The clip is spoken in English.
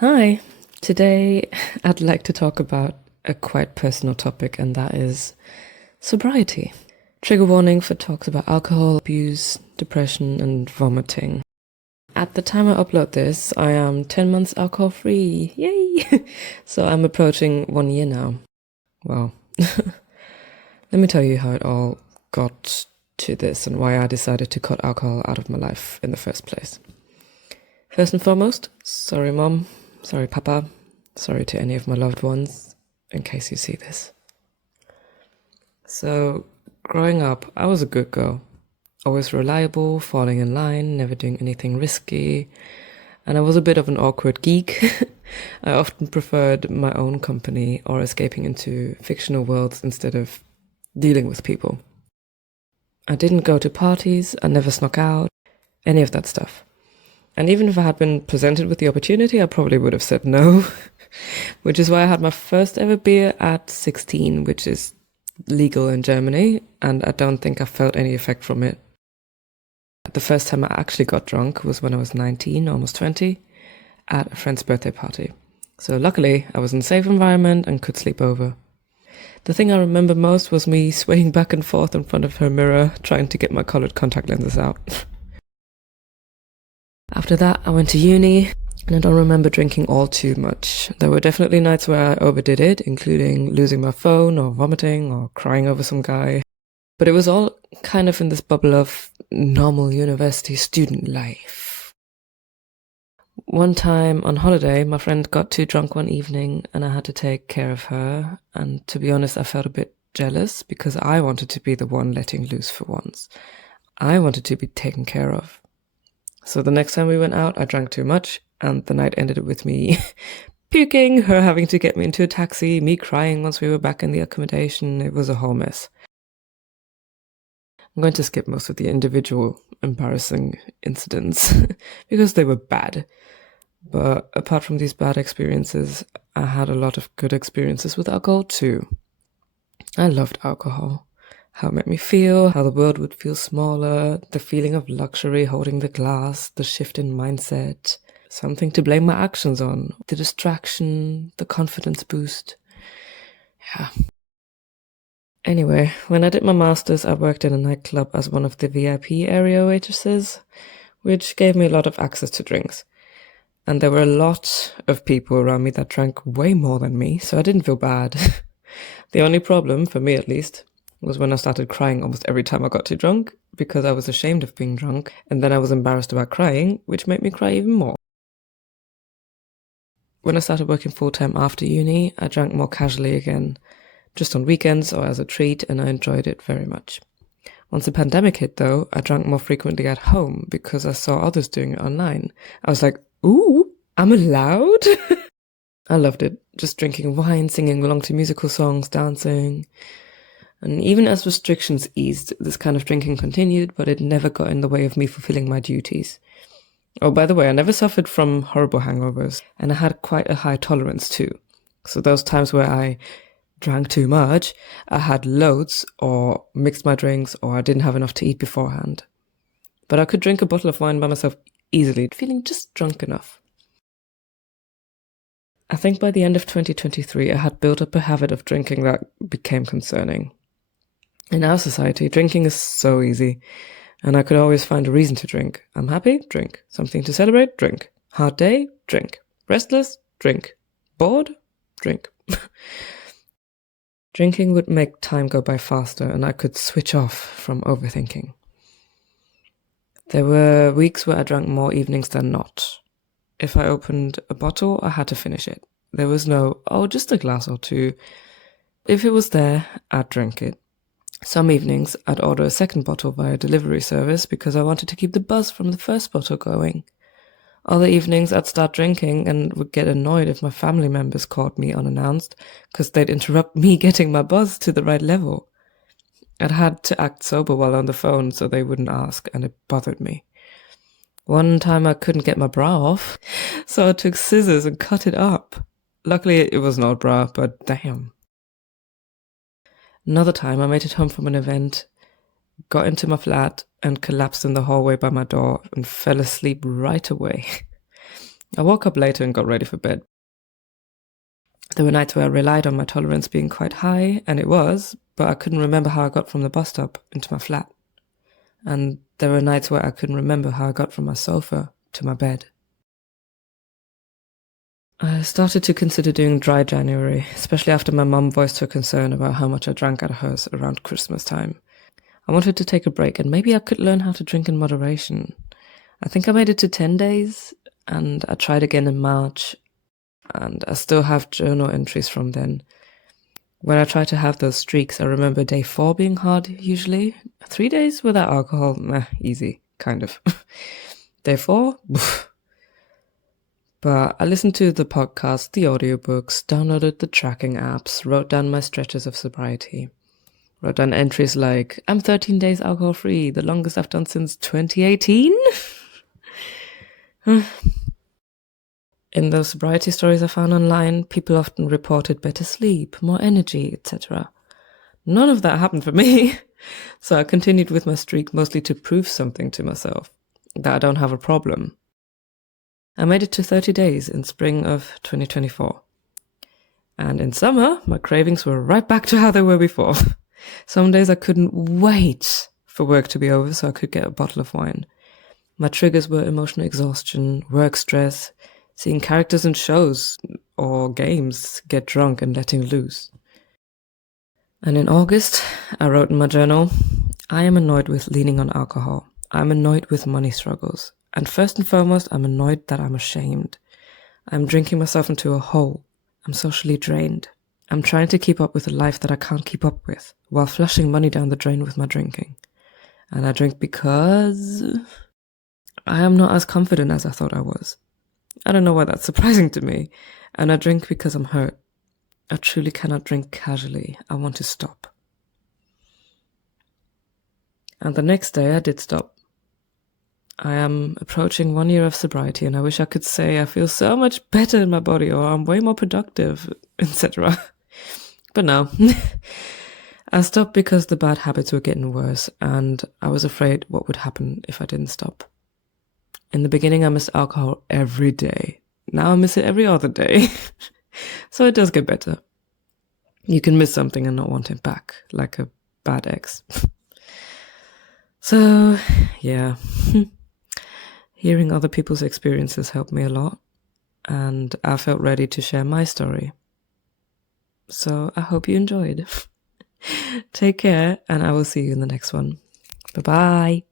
Hi, today I'd like to talk about a quite personal topic, and that is sobriety. Trigger warning for talks about alcohol abuse, depression, and vomiting. At the time I upload this, I am 10 months alcohol free. Yay! So I'm approaching 1 year now. Wow. Let me tell you how it all got to this and why I decided to cut alcohol out of my life in the first place. First and foremost, sorry mom, sorry papa, sorry to any of my loved ones, in case you see this. So, growing up, I was a good girl. Always reliable, falling in line, never doing anything risky, and I was a bit of an awkward geek. I often preferred my own company or escaping into fictional worlds instead of dealing with people. I didn't go to parties, I never snuck out, any of that stuff. And even if I had been presented with the opportunity, I probably would have said no, which is why I had my first ever beer at 16, which is legal in Germany, and I don't think I felt any effect from it. The first time I actually got drunk was when I was 19, almost 20, at a friend's birthday party. So luckily, I was in a safe environment and could sleep over. The thing I remember most was me swaying back and forth in front of her mirror, trying to get my colored contact lenses out. After that, I went to uni, and I don't remember drinking all too much. There were definitely nights where I overdid it, including losing my phone or vomiting or crying over some guy. But it was all kind of in this bubble of normal university student life. One time on holiday, my friend got too drunk one evening and I had to take care of her. And to be honest, I felt a bit jealous because I wanted to be the one letting loose for once. I wanted to be taken care of. So the next time we went out, I drank too much, and the night ended with me puking, her having to get me into a taxi, me crying once we were back in the accommodation. It was a whole mess. I'm going to skip most of the individual embarrassing incidents because they were bad. But apart from these bad experiences, I had a lot of good experiences with alcohol too. I loved alcohol. How it made me feel, how the world would feel smaller, the feeling of luxury holding the glass, the shift in mindset, something to blame my actions on, the distraction, the confidence boost. Yeah. Anyway, when I did my master's, I worked in a nightclub as one of the VIP area waitresses, which gave me a lot of access to drinks. And there were a lot of people around me that drank way more than me, so I didn't feel bad. The only problem, for me at least, was when I started crying almost every time I got too drunk, because I was ashamed of being drunk, and then I was embarrassed about crying, which made me cry even more. When I started working full-time after uni, I drank more casually again, just on weekends or as a treat, and I enjoyed it very much. Once the pandemic hit, though, I drank more frequently at home because I saw others doing it online. I was like, ooh, I'm allowed? I loved it, just drinking wine, singing along to musical songs, dancing. And even as restrictions eased, this kind of drinking continued, but it never got in the way of me fulfilling my duties. Oh, by the way, I never suffered from horrible hangovers, and I had quite a high tolerance too. So those times where I drank too much, I had loads, or mixed my drinks, or I didn't have enough to eat beforehand. But I could drink a bottle of wine by myself easily, feeling just drunk enough. I think by the end of 2023, I had built up a habit of drinking that became concerning. In our society, drinking is so easy, and I could always find a reason to drink. I'm happy? Drink. Something to celebrate? Drink. Hard day? Drink. Restless? Drink. Bored? Drink. Drinking would make time go by faster, and I could switch off from overthinking. There were weeks where I drank more evenings than not. If I opened a bottle, I had to finish it. There was no, oh, just a glass or two. If it was there, I'd drink it. Some evenings, I'd order a second bottle via delivery service because I wanted to keep the buzz from the first bottle going. Other evenings, I'd start drinking and would get annoyed if my family members caught me unannounced because they'd interrupt me getting my buzz to the right level. I'd had to act sober while on the phone so they wouldn't ask, and it bothered me. One time I couldn't get my bra off, so I took scissors and cut it up. Luckily, it was an old bra, but damn. Another time, I made it home from an event, got into my flat, and collapsed in the hallway by my door and fell asleep right away. I woke up later and got ready for bed. There were nights where I relied on my tolerance being quite high, and it was, but I couldn't remember how I got from the bus stop into my flat. And there were nights where I couldn't remember how I got from my sofa to my bed. I started to consider doing dry January, especially after my mum voiced her concern about how much I drank at hers around Christmas time. I wanted to take a break and maybe I could learn how to drink in moderation. I think I made it to 10 days and I tried again in March, and I still have journal entries from then. When I try to have those streaks, I remember day 4 being hard usually. 3 days without alcohol, easy, kind of. Day 4, But I listened to the podcast, the audiobooks, downloaded the tracking apps, wrote down my stretches of sobriety. Wrote down entries like, I'm 13 days alcohol free, the longest I've done since 2018. In those sobriety stories I found online, people often reported better sleep, more energy, etc. None of that happened for me. So I continued with my streak mostly to prove something to myself, that I don't have a problem. I made it to 30 days in spring of 2024. And in summer, my cravings were right back to how they were before. Some days I couldn't wait for work to be over so I could get a bottle of wine. My triggers were emotional exhaustion, work stress, seeing characters in shows or games get drunk and letting loose. And in August, I wrote in my journal, I am annoyed with leaning on alcohol. I'm annoyed with money struggles. And first and foremost, I'm annoyed that I'm ashamed. I'm drinking myself into a hole. I'm socially drained. I'm trying to keep up with a life that I can't keep up with, while flushing money down the drain with my drinking. And I drink because I am not as confident as I thought I was. I don't know why that's surprising to me. And I drink because I'm hurt. I truly cannot drink casually. I want to stop. And the next day I did stop. I am approaching 1 year of sobriety and I wish I could say I feel so much better in my body or I'm way more productive, etc. But no. I stopped because the bad habits were getting worse and I was afraid what would happen if I didn't stop. In the beginning I missed alcohol every day. Now I miss it every other day. So it does get better. You can miss something and not want it back, like a bad ex. So, yeah. Hearing other people's experiences helped me a lot, and I felt ready to share my story. So I hope you enjoyed. Take care, and I will see you in the next one. Bye-bye.